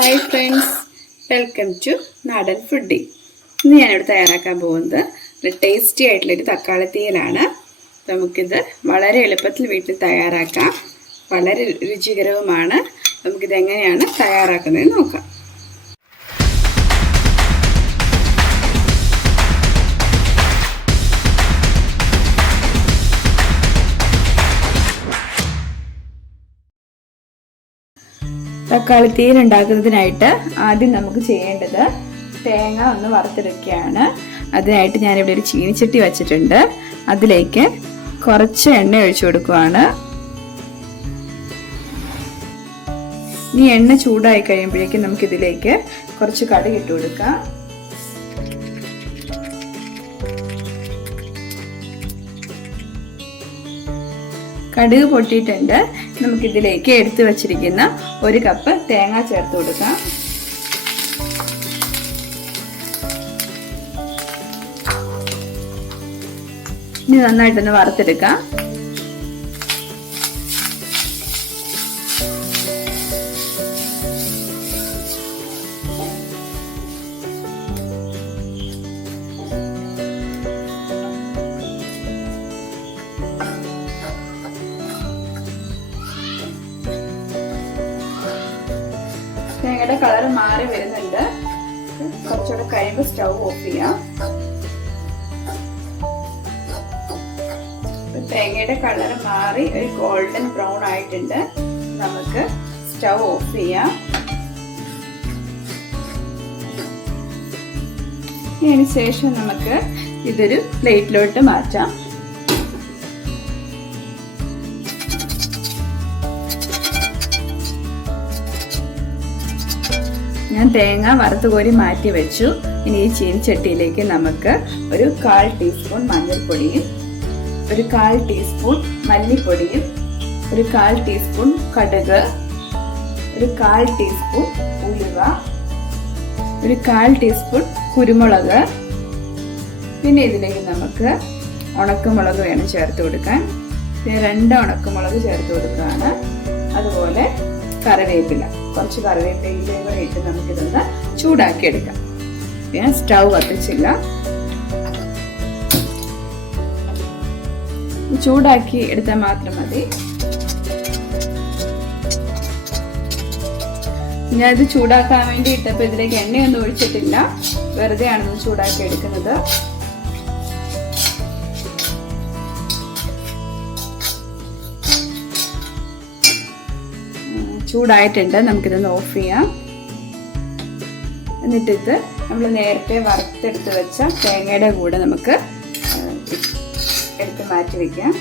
Hi friends, welcome to നാടൻ foodie. ഇന്ന് ഞാനിവിടെ തയ്യാറാക്കാൻ പോകുന്നത് ഒരു ടേസ്റ്റി ആയിട്ടുള്ളൊരു തക്കാളി തീയലാണ്. നമുക്കിത് വളരെ എളുപ്പത്തിൽ വീട്ടിൽ തയ്യാറാക്കാം. വളരെ രുചികരവുമാണ്. നമുക്കിത് എങ്ങനെയാണ് തയ്യാറാക്കുന്നതെന്ന് നോക്കാം. തക്കാളി തീയൽ ഉണ്ടാക്കുന്നതിനായിട്ട് ആദ്യം നമുക്ക് ചെയ്യേണ്ടത് തേങ്ങ ഒന്ന് വറുത്തെടുക്കുകയാണ്. അതിനായിട്ട് ഞാനിവിടെ ഒരു ചീനിച്ചട്ടി വെച്ചിട്ടുണ്ട്. അതിലേക്ക് കുറച്ച് എണ്ണ ഒഴിച്ചു കൊടുക്കുകയാണ്. ഈ എണ്ണ ചൂടായി കഴിയുമ്പോഴേക്കും നമുക്കിതിലേക്ക് കുറച്ച് കടുക് ഇട്ട് കൊടുക്കാം. കടുക് പൊട്ടിയിട്ടുണ്ട്. നമുക്കിതിലേക്ക് എടുത്തു വച്ചിരിക്കുന്ന 1 കപ്പ് തേങ്ങ ചേർത്ത് കൊടുക്കാം. ഇനി നന്നായിട്ടൊന്ന് വറുത്തെടുക്കാം. തേങ്ങയുടെ കളർ മാറി വരുന്നുണ്ട്. കുറച്ചുകൂടെ കഴിയുമ്പോൾ സ്റ്റൗ ഓഫ് ചെയ്യാം. തേങ്ങയുടെ കളർ മാറി ഒരു ഗോൾഡൻ ബ്രൗൺ ആയിട്ടുണ്ട്. നമുക്ക് സ്റ്റൗ ഓഫ് ചെയ്യാം. ഇതിന് ശേഷം നമുക്ക് ഇതൊരു പ്ലേറ്റിലോട്ട് മാറ്റാം. ഞാൻ തേങ്ങ വറുത്ത് കോരി മാറ്റി വെച്ചു. ഇനി ഈ ചീനിച്ചട്ടിയിലേക്ക് നമുക്ക് ഒരു 1/4 ടീസ്പൂൺ മഞ്ഞൾപ്പൊടിയും, ഒരു 1/4 ടീസ്പൂൺ മല്ലിപ്പൊടിയും, ഒരു 1/4 ടീസ്പൂൺ കടുക്, ഒരു 1/4 ടീസ്പൂൺ ഉലുവ, ഒരു 1/4 ടീസ്പൂൺ കുരുമുളക്, പിന്നെ ഇതിലേക്ക് നമുക്ക് ഉണക്കമുളക് വേണം ചേർത്ത് കൊടുക്കാൻ. പിന്നെ 2 ഉണക്കമുളക് ചേർത്ത് കൊടുക്കുകയാണ്. അതുപോലെ കറിവേപ്പില, കുറച്ച് കറിവേപ്പിലയും കൂടെ ഇട്ട് നമുക്കിതൊന്ന് ചൂടാക്കി എടുക്കാം. ഞാൻ സ്റ്റൗ കത്തിച്ചില്ല. ചൂടാക്കി എടുത്താൽ മാത്രം മതി. ഞാനിത് ചൂടാക്കാൻ വേണ്ടി ഇട്ടപ്പോൾ ഇതിലേക്ക് എണ്ണയൊന്നും ഒഴിച്ചിട്ടില്ല. വെറുതെ ആണെന്ന് ചൂടാക്കി എടുക്കുന്നത്. ചൂടായിട്ടുണ്ട്. നമുക്കിതൊന്ന് ഓഫ് ചെയ്യാം. എന്നിട്ടിത് നമ്മൾ നേരത്തെ വറുത്തെടുത്ത് വെച്ച തേങ്ങയുടെ കൂടെ നമുക്ക് എടുത്ത് മാറ്റി വയ്ക്കാം.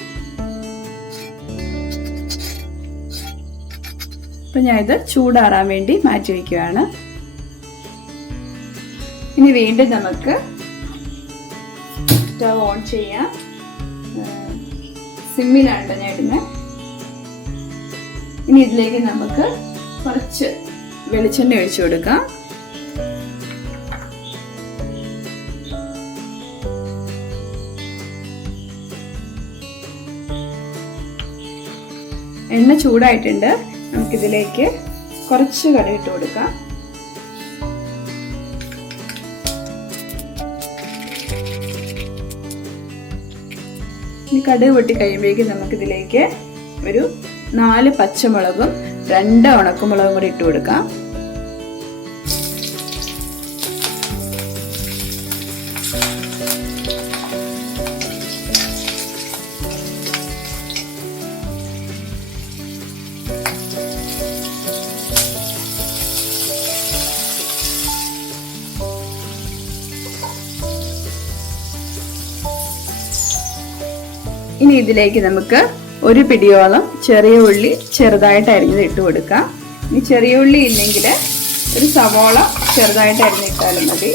അപ്പം ഞാനിത് ചൂടാറാൻ വേണ്ടി മാറ്റി വയ്ക്കുകയാണ്. ഇനി വീണ്ടും നമുക്ക് സ്റ്റൗ ഓൺ ചെയ്യാം. സിമ്മിലാണ് ഞാൻ ഇടുന്നത്. ഇനി ഇതിലേക്ക് നമുക്ക് കുറച്ച് വെളിച്ചെണ്ണ ഒഴിച്ചു കൊടുക്കാം. എണ്ണ ചൂടായിട്ടുണ്ട്. നമുക്കിതിലേക്ക് കുറച്ച് കടുക് ഇട്ട് കൊടുക്കാം. ഈ കടുക് പൊട്ടി കഴിയുമ്പോഴേക്കും നമുക്കിതിലേക്ക് ഒരു 4 പച്ചമുളകും 2 ഉണക്കമുളകും കൂടി ഇട്ട് കൊടുക്കാം. ഇനി ഇതിലേക്ക് നമുക്ക് 1 പിടിയോളം ചെറിയ ഉള്ളി ചെറുതായിട്ട് അരിഞ്ഞത് ഇട്ട് കൊടുക്കാം. ഇനി ചെറിയ ഉള്ളി ഇല്ലെങ്കിൽ ഒരു സവോള ചെറുതായിട്ട് അരിഞ്ഞിട്ടാലും മതി.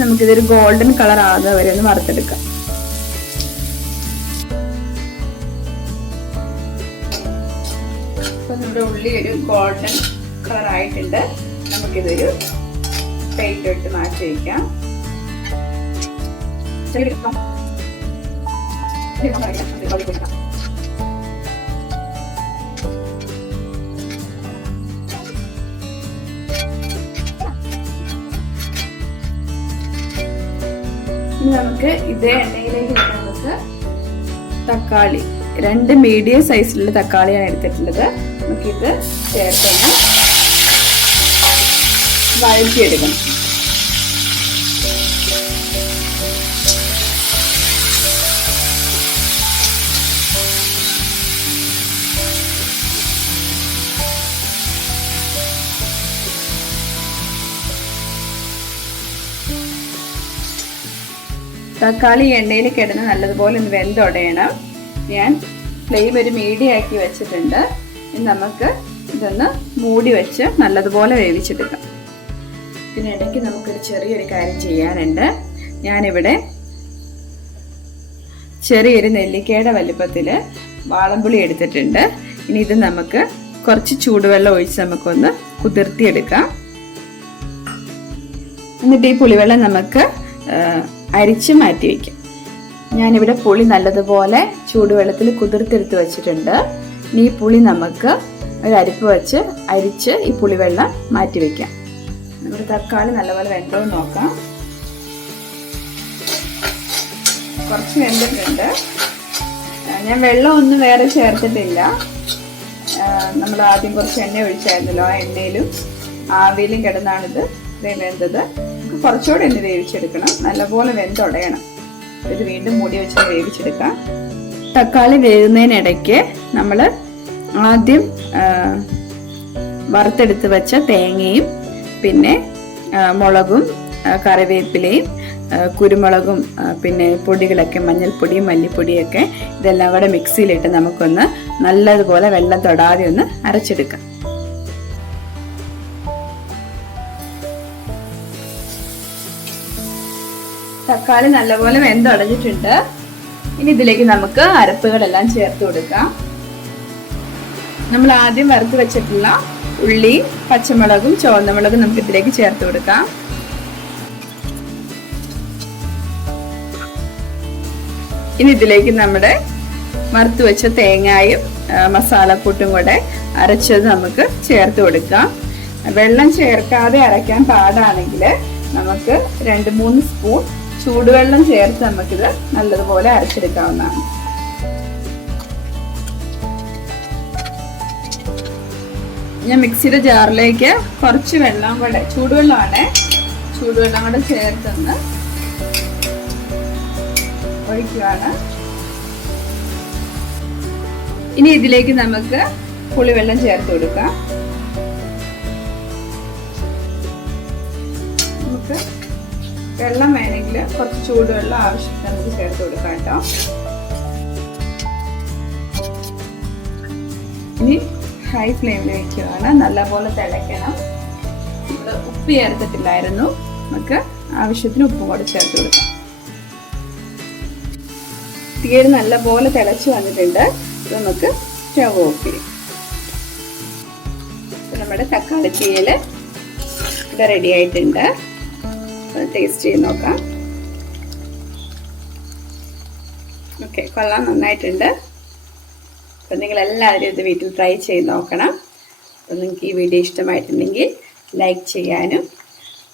നമുക്കിതൊരു ഗോൾഡൻ കളർ ആകാതെ വരെ ഒന്ന് വറുത്തെടുക്കാം. ഇപ്പൊ നമ്മുടെ ഉള്ളി ഒരു ഗോൾഡൻ കളർ ആയിട്ടുണ്ട്. നമുക്കിതൊരു പ്ലേറ്റിലോട്ട് മാറ്റി വയ്ക്കാം. ഇനി നമുക്ക് ഇതേ എണ്ണയിലേക്ക് നമുക്ക് തക്കാളി 2 മീഡിയം സൈസിലുള്ള തക്കാളിയാണ് എടുത്തിട്ടുള്ളത്. നമുക്കിത് ചേർത്തൊന്ന് വഴറ്റിയെടുക്കണം. തക്കാളി എണ്ണയിൽ കിടന്ന് നല്ലതുപോലെ ഒന്ന് വെന്തുടയണം. ഞാൻ ഫ്ലെയിം ഒരു മീഡിയം ആക്കി വെച്ചിട്ടുണ്ട്. ഇനി നമുക്ക് ഇതൊന്ന് മൂടി വെച്ച് നല്ലതുപോലെ വേവിച്ചെടുക്കാം. ഇതിനിടയ്ക്ക് നമുക്കൊരു ചെറിയൊരു കാര്യം ചെയ്യാനുണ്ട്. ഞാനിവിടെ ചെറിയൊരു നെല്ലിക്കയുടെ വലിപ്പത്തിൽ വാളംപുളി എടുത്തിട്ടുണ്ട്. ഇനി ഇത് നമുക്ക് കുറച്ച് ചൂടുവെള്ളം ഒഴിച്ച് നമുക്കൊന്ന് കുതിർത്തിയെടുക്കാം. എന്നിട്ട് ഈ പുളിവെള്ളം നമുക്ക് അരിച്ച് മാറ്റി വയ്ക്കാം. ഞാനിവിടെ പുളി നല്ലതുപോലെ ചൂടുവെള്ളത്തിൽ കുതിർത്തെടുത്ത് വെച്ചിട്ടുണ്ട്. ഇനി ഈ പുളി നമുക്ക് ഒരു അരിപ്പ് വെച്ച് അരിച്ച് ഈ പുളിവെള്ളം മാറ്റി വയ്ക്കാം. നമ്മുടെ തക്കാളി നല്ലപോലെ വെന്തോ നോക്കാം. കുറച്ച് വെന്തിട്ടുണ്ട്. ഞാൻ വെള്ളമൊന്നും വേറെ ചേർത്തിട്ടില്ല. നമ്മൾ ആദ്യം കുറച്ച് എണ്ണ ഒഴിച്ചായിരുന്നല്ലോ, ആ എണ്ണയിലും ആവിയിലും കിടന്നാണിത് വെന്തത്. കുറച്ചുകൂടെ എണ്ണ വേവിച്ചെടുക്കണം. നല്ലപോലെ വെന്തുടയണം. ഇത് വീണ്ടും മൂടി വെച്ച് വേവിച്ചെടുക്കാം. തക്കാളി വേകുന്നതിനിടയ്ക്ക് നമ്മൾ ആദ്യം വറുത്തെടുത്ത് വെച്ച തേങ്ങയും പിന്നെ മുളകും കറിവേപ്പിലയും കുരുമുളകും പിന്നെ പൊടികളൊക്കെ മഞ്ഞൾപ്പൊടിയും മല്ലിപ്പൊടിയൊക്കെ ഇതെല്ലാം കൂടെ മിക്സിയിലിട്ട് നമുക്കൊന്ന് നല്ലതുപോലെ വെള്ളം തൊടാതെ ഒന്ന് അരച്ചെടുക്കാം. തക്കാളി നല്ലപോലെ വെന്തുടഞ്ഞിട്ടുണ്ട്. ഇനി ഇതിലേക്ക് നമുക്ക് അരപ്പുകളെല്ലാം ചേർത്ത് കൊടുക്കാം. നമ്മൾ ആദ്യം വറുത്ത് വെച്ചിട്ടുള്ള ഉള്ളി, പച്ചമുളകും ചുവന്നമുളകും നമുക്ക് ഇതിലേക്ക് ചേർത്ത് കൊടുക്കാം. ഇനി ഇതിലേക്ക് നമ്മുടെ വറുത്ത് വെച്ച തേങ്ങായും മസാലക്കൂട്ടും കൂടെ അരച്ചത് നമുക്ക് ചേർത്ത് കൊടുക്കാം. വെള്ളം ചേർക്കാതെ അരയ്ക്കാൻ പാടാണെങ്കിൽ നമുക്ക് 2-3 സ്പൂൺ ചൂടുവെള്ളം ചേർത്ത് നമുക്കിത് നല്ലതുപോലെ അരച്ചെടുക്കാവുന്നതാണ്. ഞാൻ മിക്സിയുടെ ജാറിലേക്ക് കുറച്ച് വെള്ളം കൂടെ, ചൂടുവെള്ളം കൂടെ ചേർത്തൊന്ന് ഒഴിക്കുകയാണ്. ഇനി ഇതിലേക്ക് നമുക്ക് പുളിവെള്ളം ചേർത്ത് കൊടുക്കാം. നമുക്ക് വെള്ളം വേണമെങ്കിൽ കുറച്ച് ചൂടുവെള്ളം ആവശ്യത്തിന് നമുക്ക് ചേർത്ത് കൊടുക്കാം കേട്ടോ. ഇനി ഹൈ ഫ്ലെയിമിൽ വയ്ക്കുകയാണ്. നല്ലപോലെ തിളയ്ക്കണം. നമ്മൾ ഉപ്പ് ചേർത്തിട്ടില്ലായിരുന്നു. നമുക്ക് ആവശ്യത്തിന് ഉപ്പും കൂടെ ചേർത്ത് കൊടുക്കാം. തീരെ നല്ലപോലെ തിളച്ച് വന്നിട്ടുണ്ട്. നമുക്ക് സ്റ്റവ് ഓഫ് ചെയ്യാം. നമ്മുടെ തക്കാളി തീയൽ ഇവിടെ റെഡി ആയിട്ടുണ്ട്. ടേസ്റ്റ് ചെയ്ത് നോക്കാം. ഓക്കെ, കൊള്ളാം, നന്നായിട്ടുണ്ട്. അപ്പം നിങ്ങളെല്ലാവരും ഇത് വീട്ടിൽ ട്രൈ ചെയ്ത് നോക്കണം. അപ്പം നിങ്ങൾക്ക് ഈ വീഡിയോ ഇഷ്ടമായിട്ടുണ്ടെങ്കിൽ ലൈക്ക് ചെയ്യാനും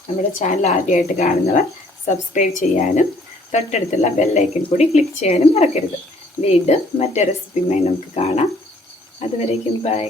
നമ്മുടെ ചാനൽ ആദ്യമായിട്ട് കാണുന്നവർ സബ്സ്ക്രൈബ് ചെയ്യാനും തൊട്ടടുത്തുള്ള ബെല്ലൈക്കൺ കൂടി ക്ലിക്ക് ചെയ്യാനും മറക്കരുത്. വീണ്ടും മറ്റൊരു റെസിപ്പിയുമായി നമുക്ക് കാണാം. അതുവരേക്കും ബൈ.